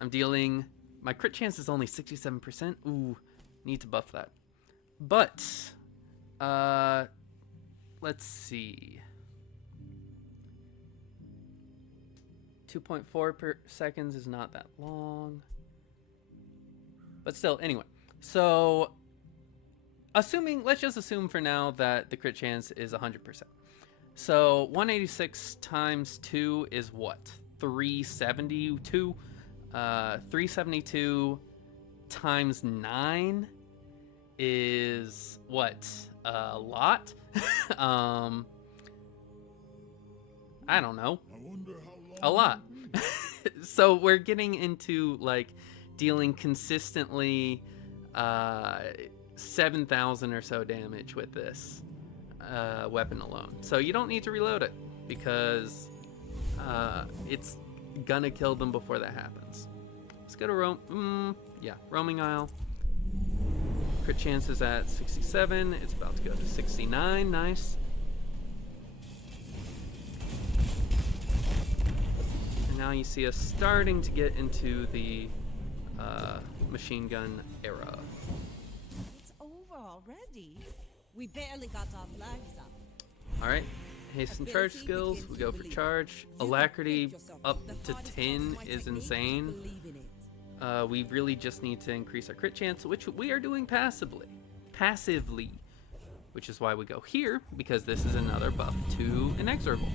I'm dealing... My crit chance is only 67%. Ooh, need to buff that. But, let's see. 2.4 per seconds is not that long. But still, anyway. So, assuming, let's just assume for now that the crit chance is 100%. So 186 times 2 is what? 372? 372 times 9 is what? A lot? I don't know. I wonder how long A lot. So we're getting into like dealing consistently 7,000 or so damage with this weapon alone. So you don't need to reload it because it's gonna kill them before that happens. Let's go to roaming aisle. Crit chance is at 67. It's about to go to 69. Nice. And now you see us starting to get into the machine gun era. It's over already. We barely got our flags up. Alright, hasten charge skills, we go for charge. Alacrity up to 10 is insane. We really just need to increase our crit chance, which we are doing passively, which is why we go here, because this is another buff to Inexorable.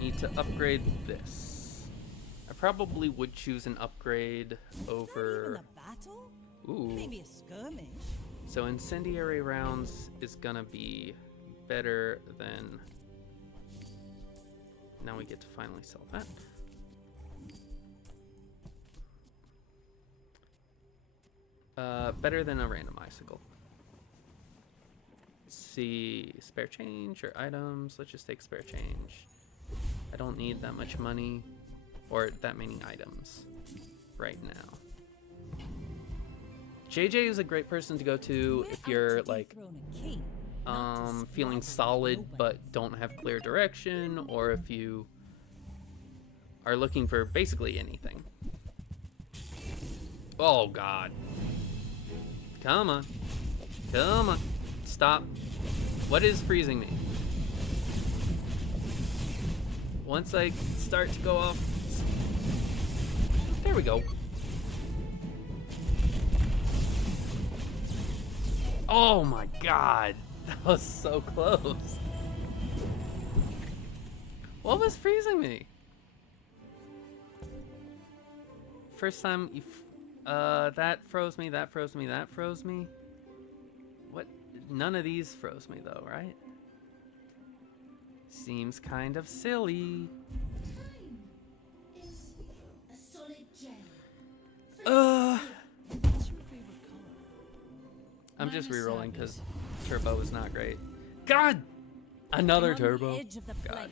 Need to upgrade this. I probably would choose an upgrade over... Not even a battle? Ooh. Maybe a skirmish. So incendiary rounds is gonna be better than... Now we get to finally sell that. Better than a random icicle. Let's see, spare change or items. Let's just take spare change. I don't need that much money or that many items right now. JJ is a great person to go to if you're like feeling solid but don't have clear direction, or if you are looking for basically anything. Oh god. Come on. Come on. Stop. What is freezing me? Once I start to go off... There we go. Oh my god. That was so close. What was freezing me? First time you... that froze me, that froze me, that froze me. What? None of these froze me though, right? Seems kind of silly. I'm just rerolling because turbo is not great. God! Another turbo. God.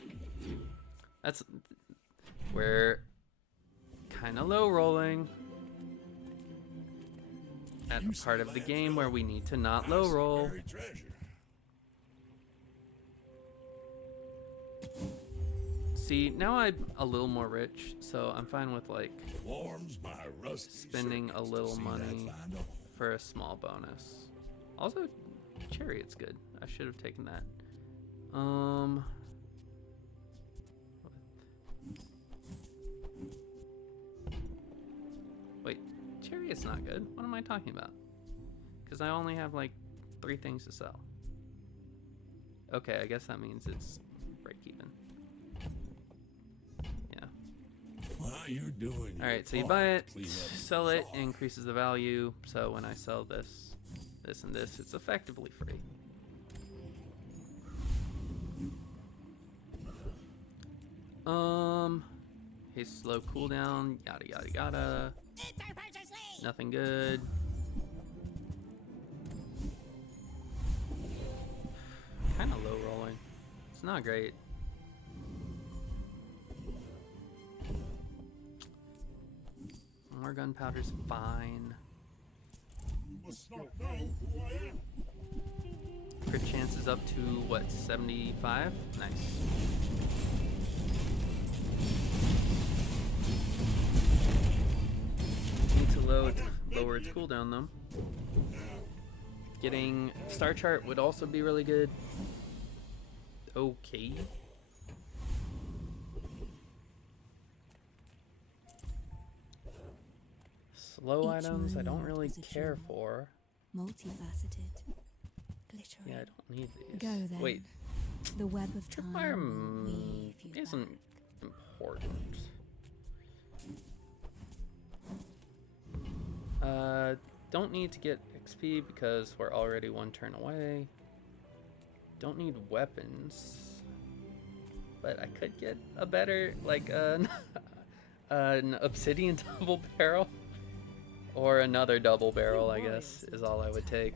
That's... We're kind of low rolling at the part of the game where we need to not low roll. See, now I'm a little more rich, so I'm fine with like spending a little money for a small bonus. Also, Chariot's good. I should have taken that. Wait, Chariot's not good. What am I talking about? Because I only have like 3 things to sell. Okay, I guess that means it's break even. You're doing Alright, so you buy it, sell it, it increases the value. So when I sell this, this, and this, it's effectively free. His slow cooldown, yada yada yada. Nothing good. Kind of low rolling. It's not great. More gunpowder's fine. Crit chance is up to what, 75? Nice. Need to lower its cooldown though. Getting star chart would also be really good. Okay. Slow items I don't really care for. Multifaceted. Glittering. Yeah, I don't need these. Go then. Wait, The web of time tripwire will weave you isn't back. important. Don't need to get XP because we're already 1 turn away. Don't need weapons. But I could get a better, like, an obsidian double barrel. Or another double barrel, I guess, is all I would take.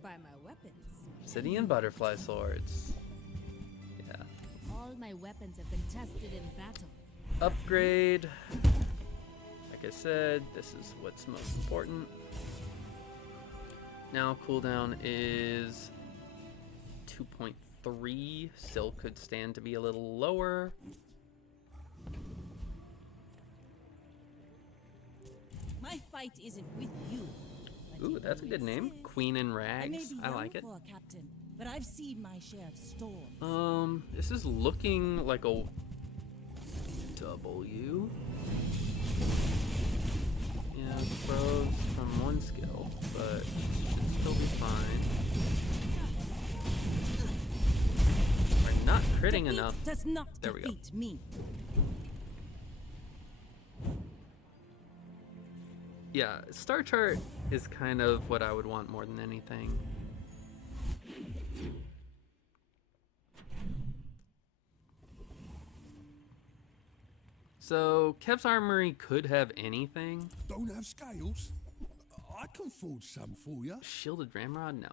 By my weapons. Obsidian butterfly swords. Yeah. All my weapons have been tested in battle. Upgrade. Like I said, this is what's most important. Now cooldown is 2.3. Still could stand to be a little lower. My fight isn't with you. but Ooh, it that's a good always name. is. Queen in I may Rags. be I young like it. for a captain, but I've seen my share of storms. This is looking like a W. Yeah, throws from one skill, but should still be fine. We're not critting Defeat enough. does not There we go. defeat me. Yeah, star chart is kind of what I would want more than anything. So, Kev's Armory could have anything. Don't have scales? I can forge some for you. Shielded Ramrod? No.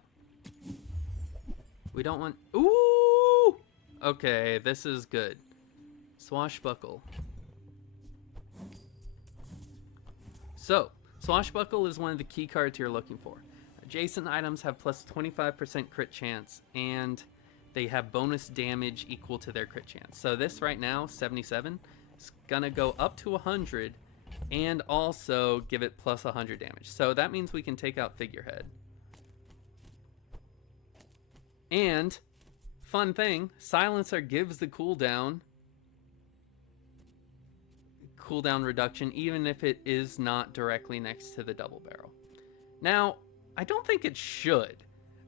We don't want... Ooh! Okay, this is good. Swashbuckle. So, Swashbuckle is one of the key cards you're looking for. Adjacent items have plus 25% crit chance, and they have bonus damage equal to their crit chance. So this right now, 77, is gonna go up to 100, and also give it plus 100 damage. So that means we can take out Figurehead. And, fun thing, Silencer gives the cooldown reduction even if it is not directly next to the double barrel. Now, I don't think it should,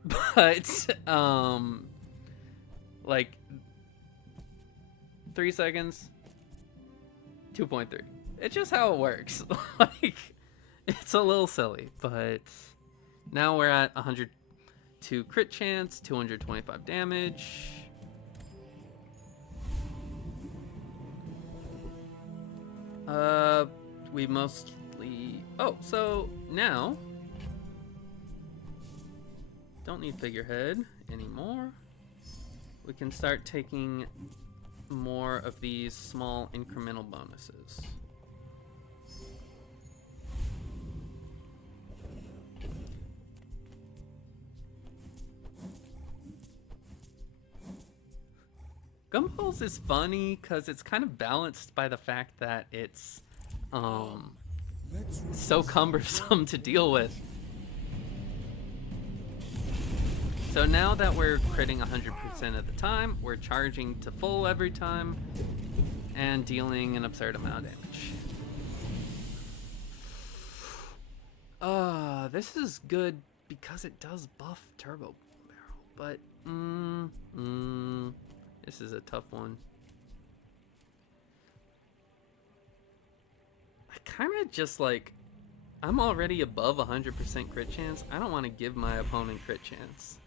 but like 3 seconds, 2.3. It's just how it works. Like, it's a little silly, but now we're at 102 crit chance, 225 damage. We mostly... Oh, so now... Don't need Figurehead anymore. We can start taking more of these small incremental bonuses. Gumballs is funny because it's kind of balanced by the fact that it's so cumbersome to deal with. So now that we're critting 100% of the time, we're charging to full every time and dealing an absurd amount of damage. This is good because it does buff Turbo Barrel, but this is a tough one. I kind of just like, I'm already above 100% crit chance. I don't want to give my opponent crit chance.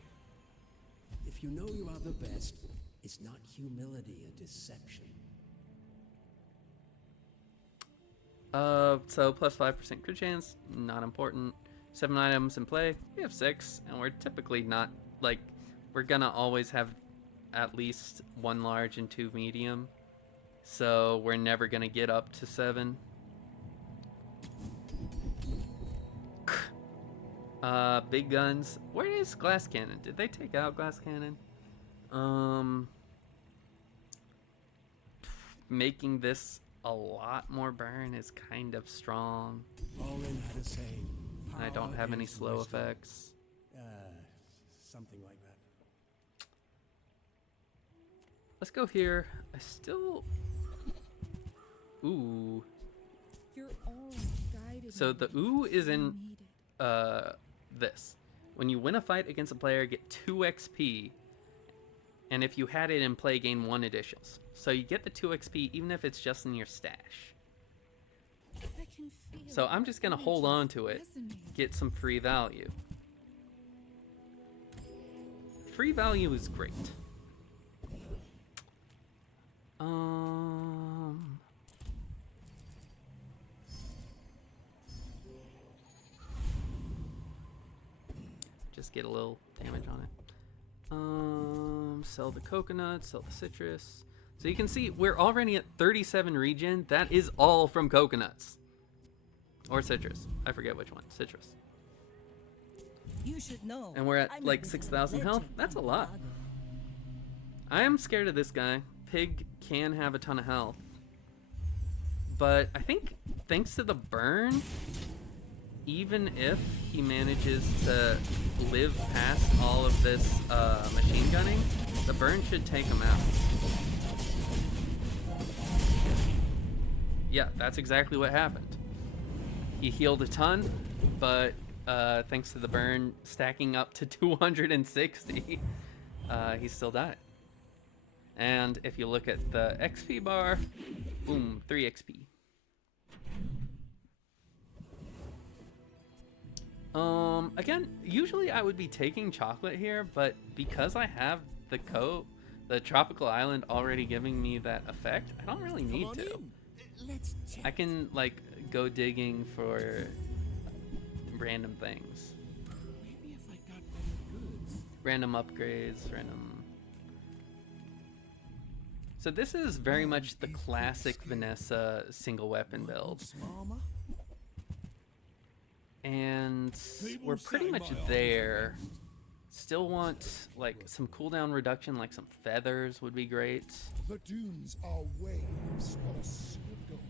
If you know you are the best, is not humility a deception? So plus 5% crit chance, not important. 7 items in play, we have 6, and we're typically not, like, we're gonna always have at least 1 large and 2 medium. So we're never gonna get up to 7. Big guns. Where is Glass Cannon? Did they take out Glass Cannon? Making this a lot more burn is kind of strong. Olin had a saying. And I don't have any Power is slow wisdom. effects. Something like that. Let's go here. I still... Ooh. Your arm guided So me the ooh is when in needed. this. When you win a fight against a player, get 2 XP. And if you had it in play, gain 1 additionals. So you get the 2 XP even if it's just in your stash. I can feel So I'm just gonna hold on to it, resonate. get some free value. free value is great. Just get a little damage on it. Sell the coconut, sell the citrus. So you can see we're already at 37 regen. That is all from coconuts. Or citrus. I forget which one. Citrus. You should know. And we're at I'm a like bit of a 6,000 health. legend That's a in lot. Bazaar. I am scared of this guy. Pig can have a ton of health. But I think thanks to the burn, even if he manages to live past all of this machine gunning, the burn should take him out. Yeah, that's exactly what happened. He healed a ton, but thanks to the burn stacking up to 260, he still died. And if you look at the XP bar, boom, 3 XP. Again, usually I would be taking chocolate here, but because I have the tropical island already giving me that effect, I don't really need to. Let's check. I can like go digging for random things. Maybe if I got better goods. Random upgrades, random. So this is very much the classic Vanessa single weapon build. Mama? And we're pretty much there. Still want like some cooldown reduction, like some feathers would be great. The dunes are waves on a sea of gold.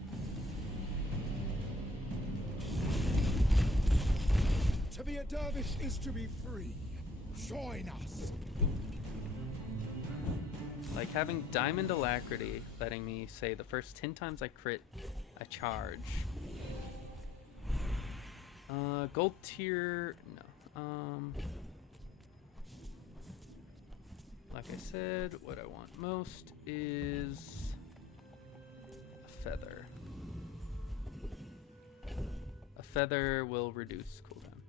To be a dervish is to be free. Join us. Like having diamond alacrity, letting me say the first 10 times I crit, I charge. Gold tier, no. Like I said, what I want most is a feather. A feather will reduce cooldown.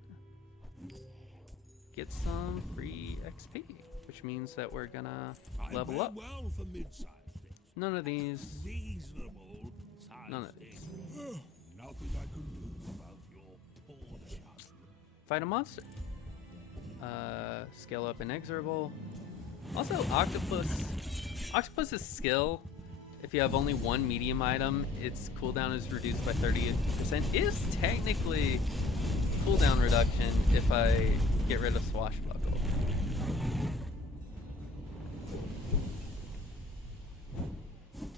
Get some free XP, which means that we're gonna level up. Well for mid-sized things. None of these. Reasonable size None of these. things. Nothing I can do about your poor child. Fight a monster. Scale up inexorable. Also, octopus. Octopus's skill, if you have only one medium item, its cooldown is reduced by 30%. Is technically cooldown reduction if I get rid of swashbuckle.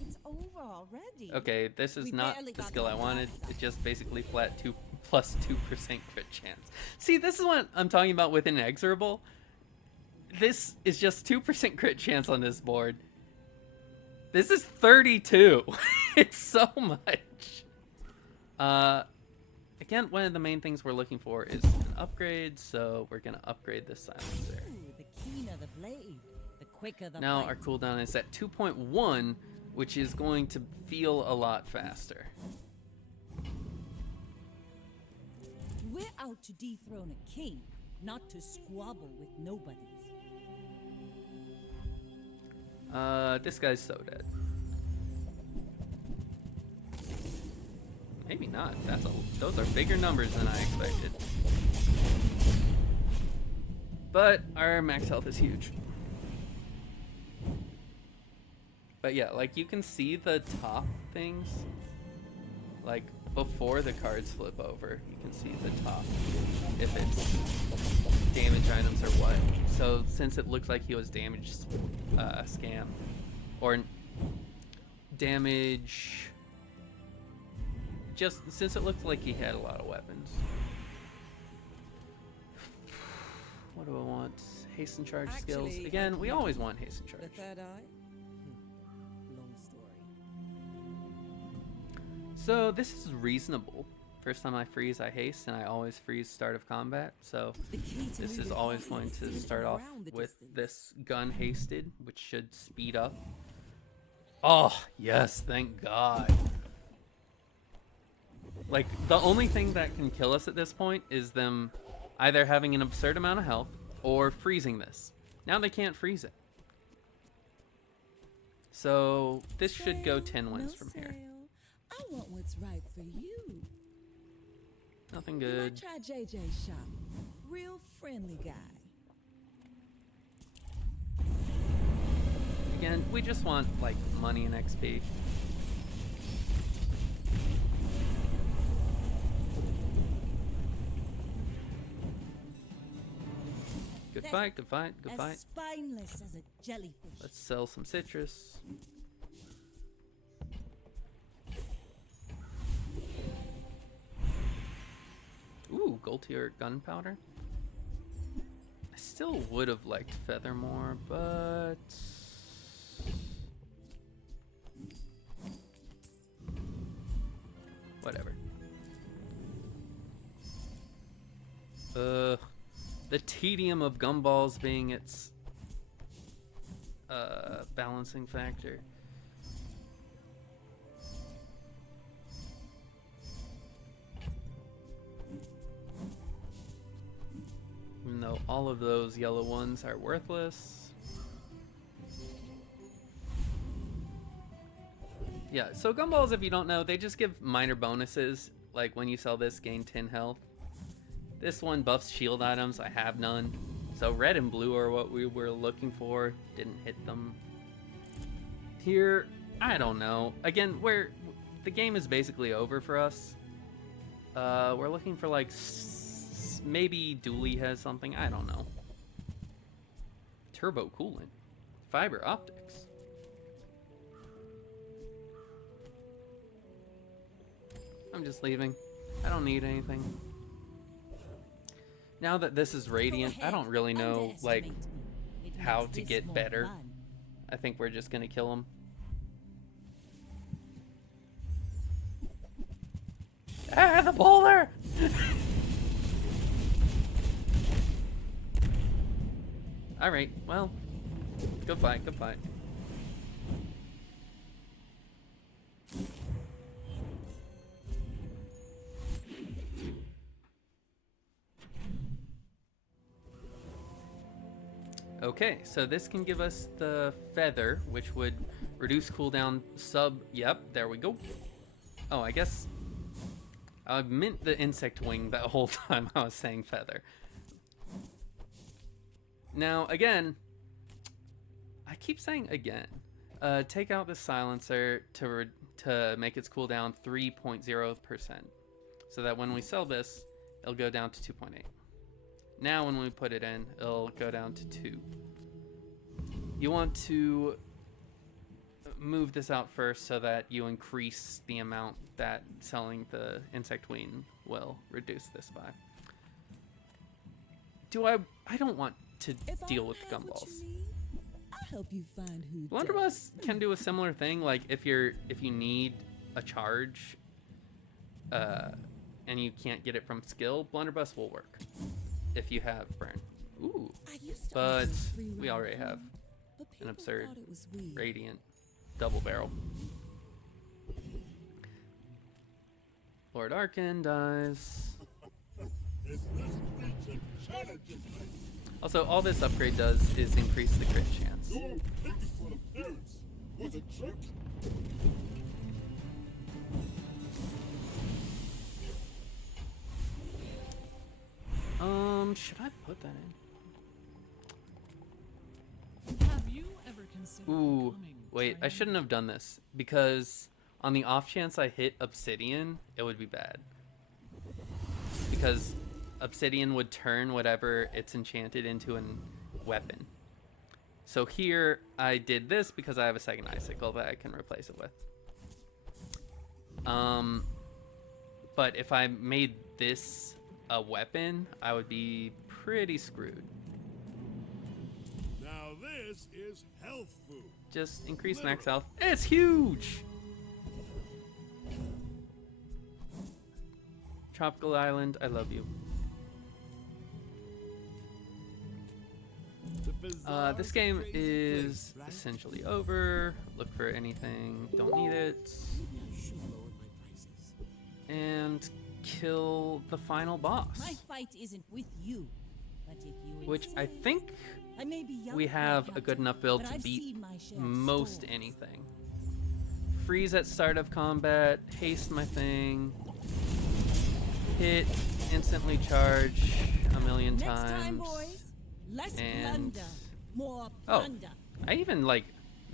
It's over already. Okay, this is We not barely the got skill the I wanted. last It just basically flat 2 plus 2% crit chance. See, this is what I'm talking about with inexorable. This is just 2% crit chance on this board. This is 32. It's so much. Again, one of the main things we're looking for is an upgrade, so we're gonna upgrade this silencer. Ooh, the keener the blade, the quicker the Now fight. our cooldown is at 2.1, which is going to feel a lot faster. We're out to dethrone a king, not to squabble with nobodies. This guy's so dead. Maybe not. Those are bigger numbers than I expected. But our max health is huge. But yeah, like you can see the top things. Like before the cards flip over, you can see the top. If it's damage items or what. So since it looks like he was damage scam. Or damage... Just since it looked like he had a lot of weapons. What do I want? Hasten charge skills. Actually, Again, we always want hasten charge. The third eye? Long story. So this is reasonable. First time I freeze, I haste, and I always freeze start of combat. So The key to this is moving always fast going is to seeing start off around the with distance. this gun hasted, which should speed up. Oh, yes, thank God. Like, the only thing that can kill us at this point is them either having an absurd amount of health or freezing this. Now they can't freeze it. So this should go 10 wins from here. I want what's right for you. Nothing You might good. try JJ shop. Real friendly guy. Again, we just want like money and XP. Good fight, good fight, good fight. As spineless as a jellyfish. Let's sell some citrus. Ooh, gold tier gunpowder. I still would have liked feather more, but whatever. The tedium of gumballs being its balancing factor. Even though all of those yellow ones are worthless. Yeah, so gumballs, if you don't know, they just give minor bonuses. Like when you sell this, gain 10 health. This one buffs shield items. I have none. So red and blue are what we were looking for. Didn't hit them. Here, I don't know. Again, the game is basically over for us. We're looking for like maybe Dooley has something. I don't know. Turbo coolant. Fiber optics. I'm just leaving. I don't need anything. Now that this is Radiant, I don't really know like how to get better. I think we're just gonna kill him. Ah, the boulder! Alright, well, good fight, good fight. Okay, so this can give us the feather, which would reduce cooldown Yep, there we go. Oh, I guess I meant the insect wing that whole time I was saying feather. Now, again, I keep saying again. Take out the silencer to make its cooldown 3.0%, so that when we sell this, it'll go down to 2.8. Now when we put it in, it'll go down to 2. You want to move this out first so that you increase the amount that selling the insect wing will reduce this by. I don't want to deal with gumballs. I'll help you find who Blunderbuss can do a similar thing, like if you need a charge and you can't get it from skill, Blunderbuss will work. If you have burn. Ooh. But we already have an absurd Radiant double barrel. Lord Arkin dies. Also, all this upgrade does is increase the crit chance. Your pitiful appearance was a trick. Should I put that in? Have you ever considered Ooh, becoming wait, I shouldn't have done this, because on the off chance I hit obsidian, it would be bad. Because obsidian would turn whatever it's enchanted into a weapon. So here, I did this because I have a second icicle that I can replace it with. But if I made this a weapon, I would be pretty screwed. Now this is health food. Just increase max health. It's huge! Tropical Island, I love you. This game is essentially over. Look for anything, don't need it. And kill the final boss. My fight isn't with you, But if you which I insist, think I may be young we for have a captain, good enough build but to I've beat seen my share of most storms. anything. Freeze at start of combat, haste my thing, hit, instantly charge a million Next times. time, boys, less and plunder, more oh, plunder. I even like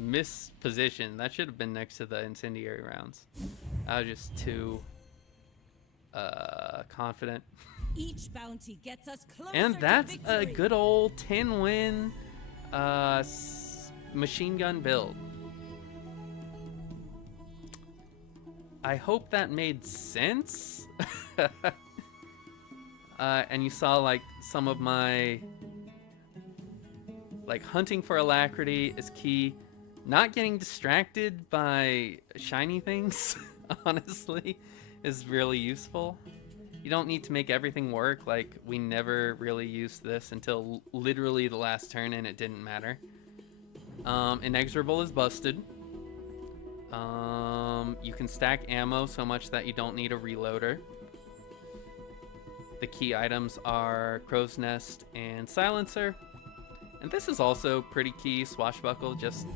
mispositioned. That should have been next to the incendiary rounds. I was just too confident. Each bounty gets us closer And to that's victory. a good old 10-win machine gun build. I hope that made sense. And you saw like some of my like hunting for alacrity is key. Not getting distracted by shiny things, honestly, is really useful. You don't need to make everything work. Like, we never really used this until literally the last turn, and it didn't matter. Inexorable is busted. You can stack ammo so much that you don't need a reloader. The key items are Crow's Nest and Silencer. And this is also pretty key, Swashbuckle, just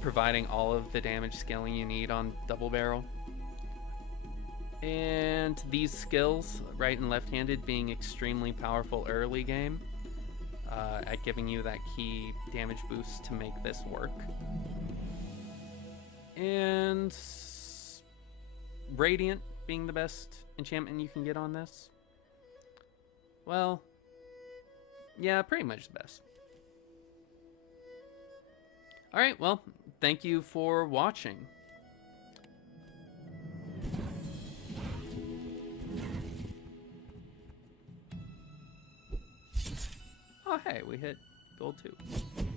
providing all of the damage scaling you need on double barrel. And these skills, right and left-handed, being extremely powerful early game at giving you that key damage boost to make this work. And Radiant being the best enchantment you can get on this. Well, yeah, pretty much the best. Alright, well, thank you for watching. Oh, hey, we hit gold 2.